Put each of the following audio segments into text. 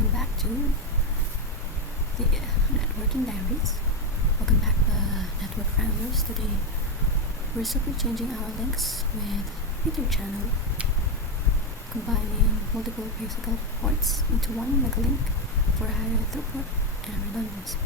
welcome back to the Networking Diaries. Welcome back, network friendlers. Today, we're simply changing our links with EtherChannel, combining multiple physical ports into one megalink for higher throughput and redundancy.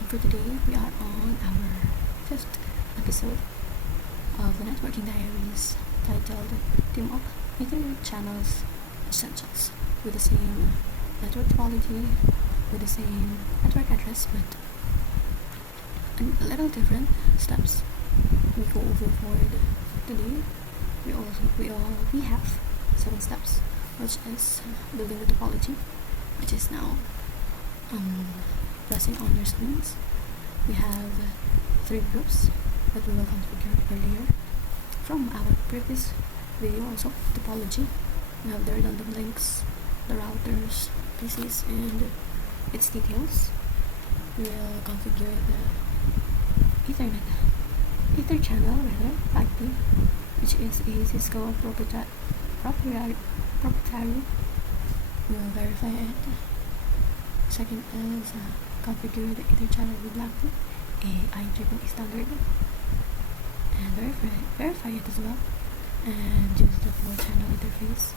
And for today, we are on our 5th episode of the Networking Diaries, titled Team Up EtherChannel's Essentials, with the same network topology, with the same network address, but a little different steps we go over for today. We have 7 steps, which is building the topology, which is now pressing on your screens. We have 3 groups that we will configure earlier from our previous video. Also, topology. We have the redundant links, the routers, PCs, and its details. We will configure the EtherChannel, PAGP, which is a Cisco proprietary. We will verify it. Second is configure the EtherChannel with LACP, a IEEE standard, and verify it as well, and use the 4-channel interface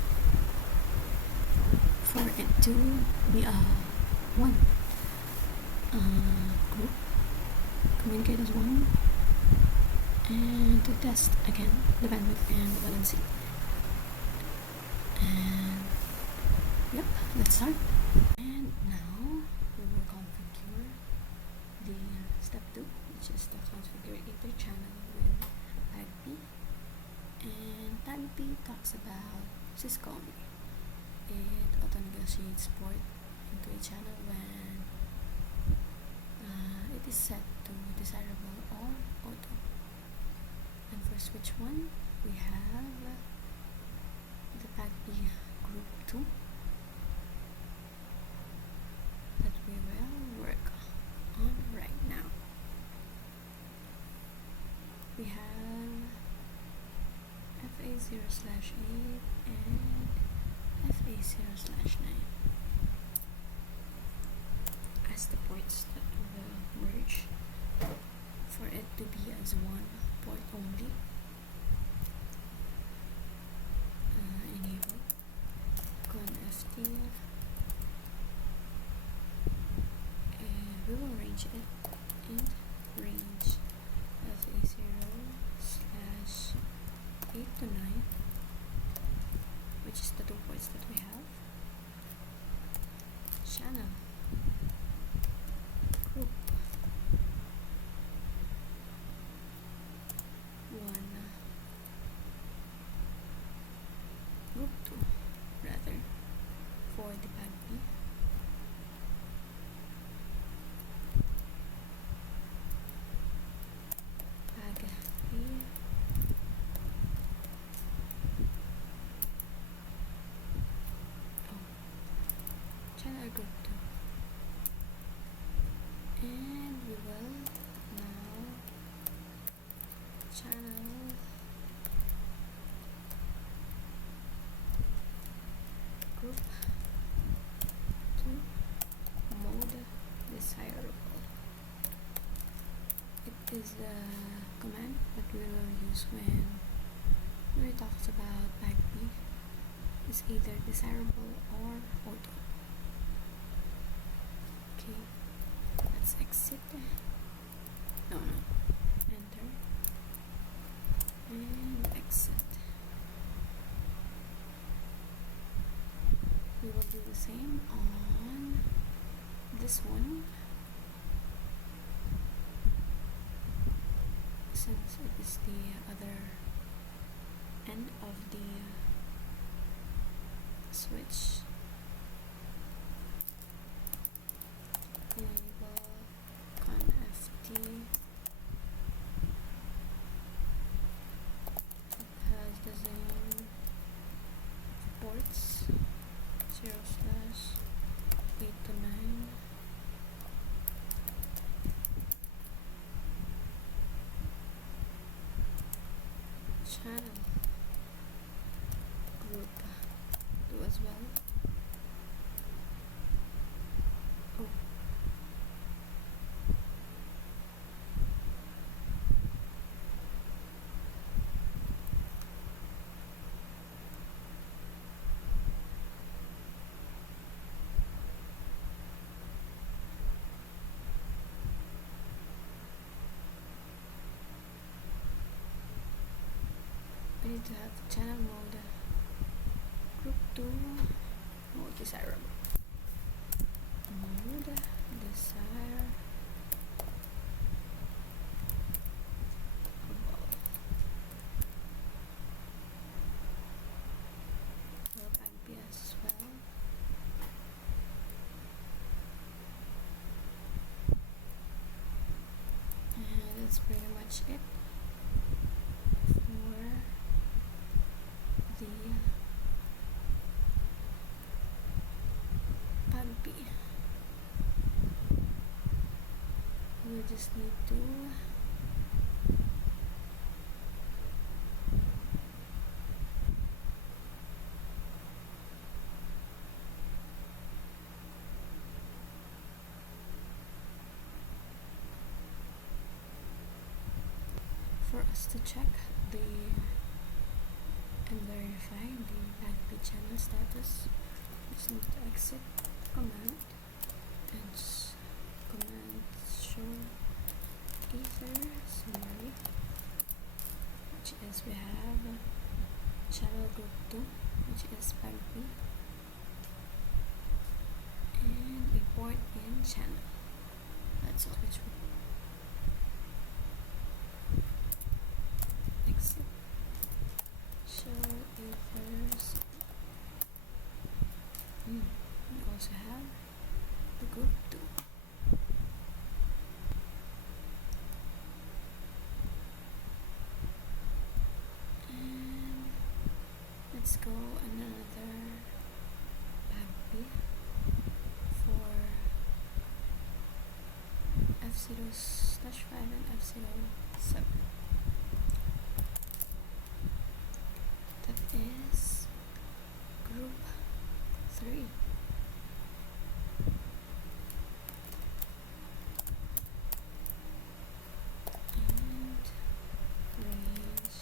for it to be a one group, communicate as one, and to test again the bandwidth and the redundancy. And yep, let's start. And now we will configure the step 2, which is to configure EtherChannel with PAGP. And PAGP talks about Cisco only. It auto-negotiates port into a channel when it is set to desirable or auto. And for switch 1, we have the PAGP group 2 that we will work on right now. We have FA0/8 and FA0/9 as the ports that will merge for it to be as one port only. Enable conft, we will range it in range FA0/8 to 9, which is the 2 ports that we have. Channel group 1, group 2 rather, for the PAGP. Channel group 2, and we will now channel group 2 mode desirable. It is the command that we will use when we talked about PAGP. Is either desirable or auto. Okay, let's exit. No, enter and exit. We will do the same on this one, since it is the other end of the switch. Enable conft. It has the same ports 0/8 to 9. Channel group 2 as well. we need to have channel mode group 2 mode desirable mode desirable. For PAGP as well. And that's pretty much it for the PAGP. We just need to for us to check the and verify the PAGP channel status. Just need to exit command and command show ether summary, which is we have channel group 2, which is PAGP, and a port in channel. That's all. Which we exit show ethers. We also have the group 2. And let's go another PAGP for F0/5 and F07. That is group 3. And range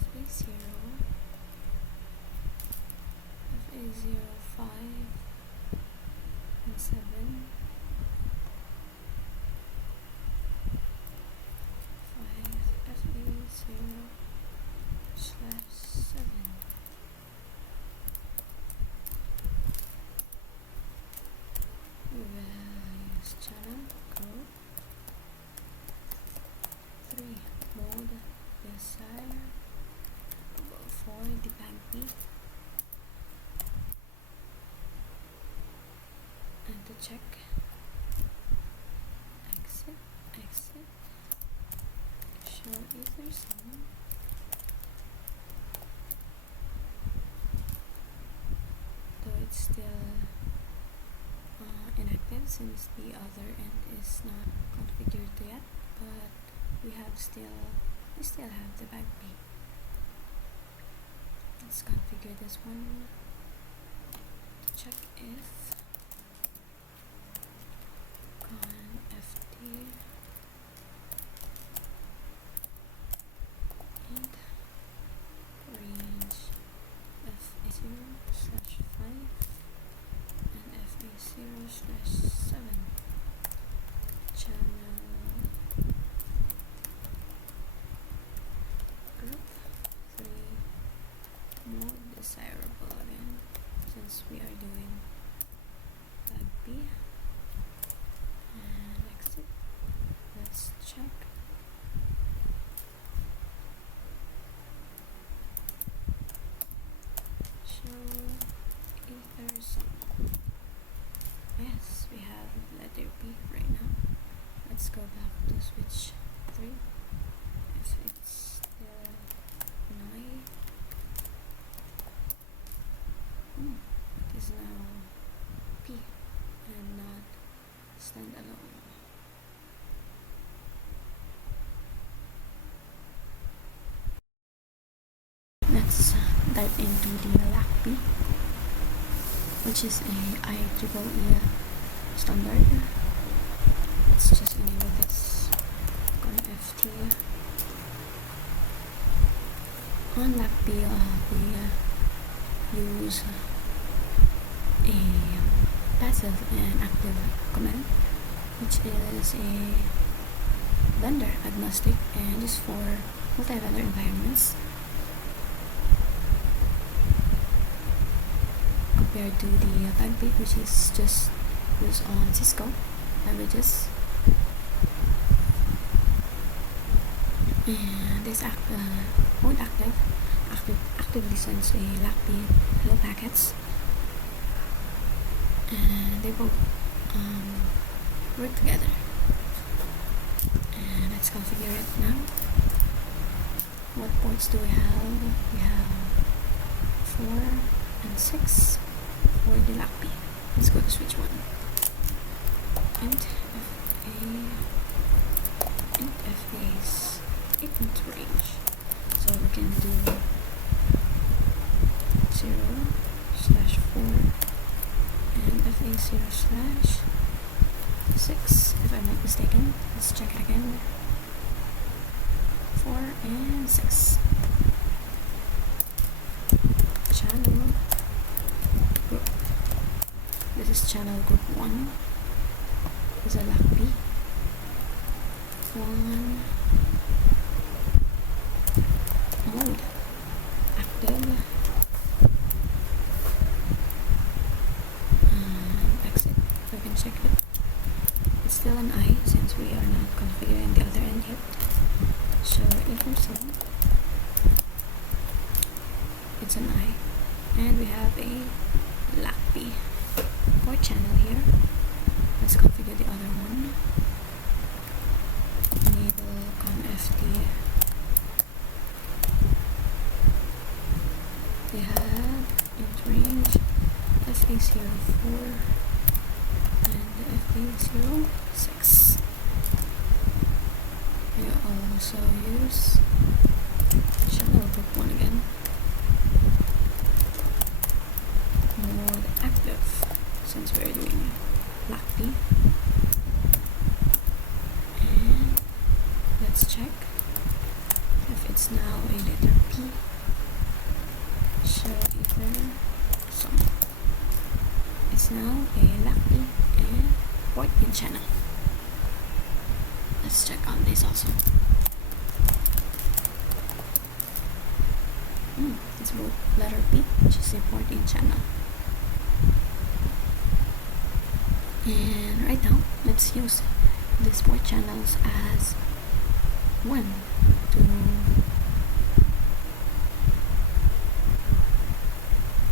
FA0, FA05 and 7, 5 FA0/7. We will use channel group 3 mode desire for the PAGP, and to check exit show ether summary. Though it's still inactive since the other end is not configured yet, but we still have the PAGP. Let's configure this one to check if con ft and range fa0/5 and fa0/7 channel group 3 mode desirable again, since we are doing PAGP. And exit. Let's check. Show ether summary. Yes, we have letter P right now. Let's go back to switch 3. If it's still NI, it is now P and not standalone. Let's dive into the LACP, which is a IEEE standard. Let's just enable this on FT. On LACP, we use a passive and active command, which is a vendor agnostic and is for multi-vendor environments. compared to the PAGP, which is just used on Cisco languages. And this mode actively sends a LACP hello packets, and they both work together. And let's configure it now. What ports do we have? We have 4 and 6 for the LACP. Let's go to switch 1. Int FA's 8-bit range. So we can do 0/4 and FA 0/6, if I'm not mistaken. Let's check it again. 4 and 6. Channel group. This is channel group 1. This is a LACP 1 mode active and exit. We can check it. It's still an I since we are not configuring the other end yet. So EtherChannel, it's an I, and we have a LACP port channel here. Let's configure the other one. Enable conft. We have int range FA04 and FA06. We also use channel group 1 again. Mode active, since we're doing LACP. And let's check if it's now a letter P. Show ether sum. It's now a LACP and port in channel. Let's check on this also. It's both letter P, which is a port in channel. And right now, let's use these port channels as one to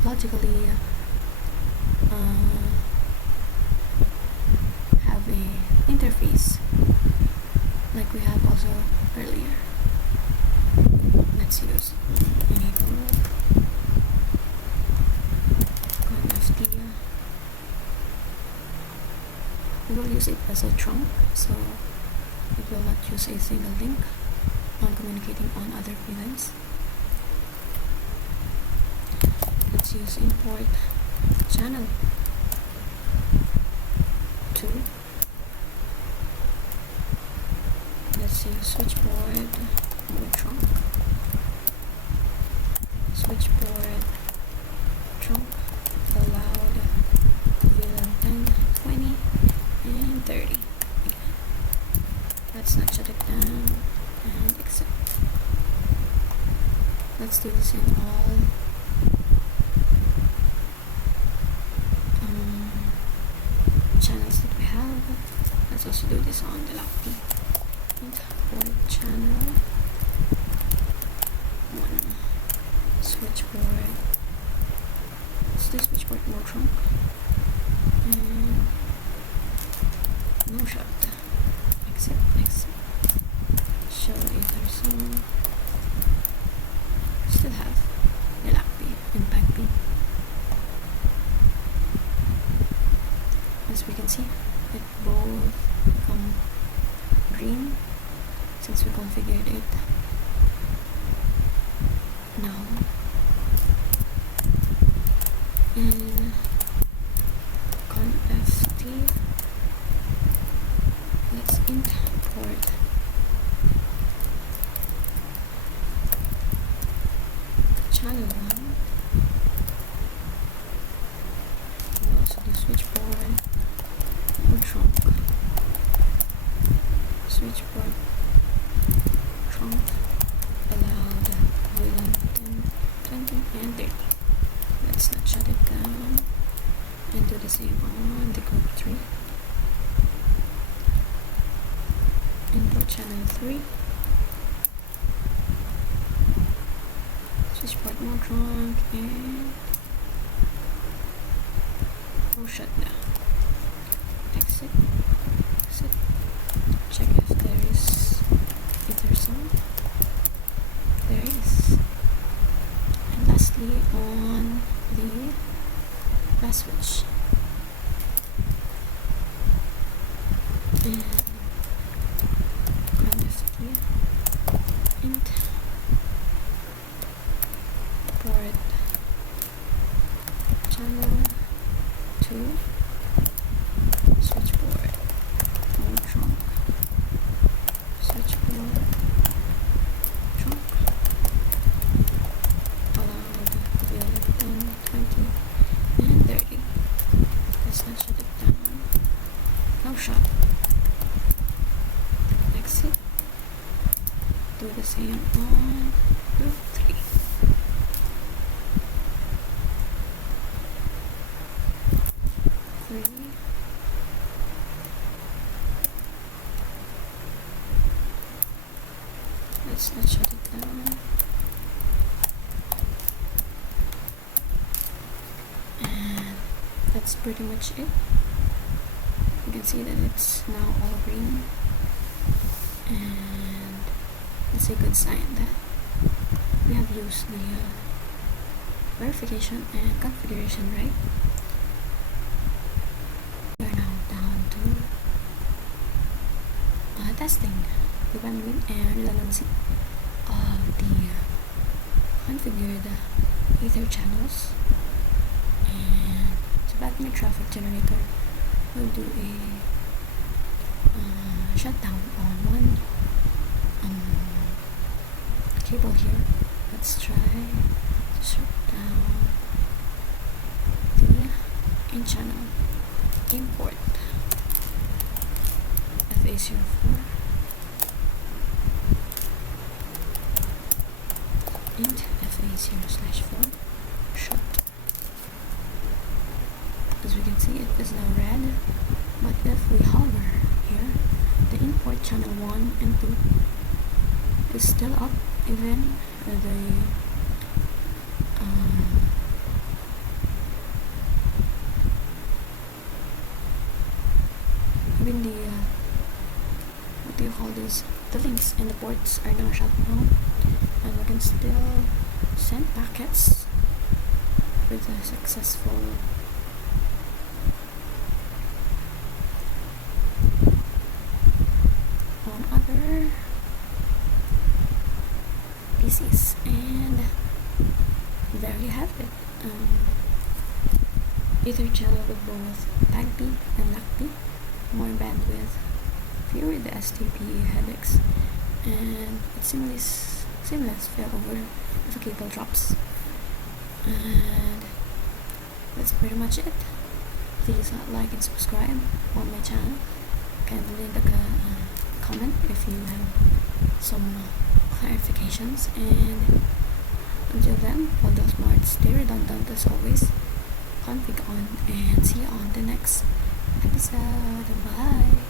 logically have a interface like we have also earlier. Let's use enable conft. We will use it as a trunk, so it will not use a single link on communicating on other events. Let's use import channel 2. Let's use switchboard mode trunk. Switchboard trunk allowed VLAN 10, 20, and 30. Again. Let's not shut it down and exit. Let's do this in all channels that we have. Let's also do this on the LACP. Port channel 1. Switchboard. Let's do switchboard mode trunk. And no shut. Exit. Show ether sum. Still have the LACP and PAGP. As we can see, it both become green since we configured it now. And conft, let's import channel 1. We'll also do switchboard mode trunk. Switchboard trunk allowed VLAN 10, 20, and 30. Let's not shut it down. do the same on the group 3. Input channel 3. Switch port mode trunk and no shutdown. Exit. Exit. Check if there is ether zone. There is. And lastly, on the last switch. And left here. And port channel 2. Switch port mode trunk. Switch port trunk. Allowed with 10, 20, and 30. Let's not shut it down. No shut. Exit. Do the same on group 3. Let's not shut it down. And that's pretty much it. You can see that it's now all green, and it's a good sign that we have used the verification and configuration right. We are now down to testing the bandwidth and redundancy of the configured ether channels, and the battery traffic generator will do a shutdown on one cable here. Let's try to shut down the in-channel import FA04 int FA0/4 shut. As we can see, it is now red, but if we hover here, the import channel 1 and 2 is still up, even the what do you call this? The links and the ports are now shut down, and we can still send packets with a successful on other PCs. And there you have it. EtherChannel with both PAGP and LACP, more bandwidth, fewer the STP headaches, and it's seamless failover if a cable drops. And that's pretty much it. Please like and subscribe on my channel. Kindly leave a comment if you have some clarifications, and until then, hold those smart, stay redundant as always, config on, and see you on the next episode. Bye.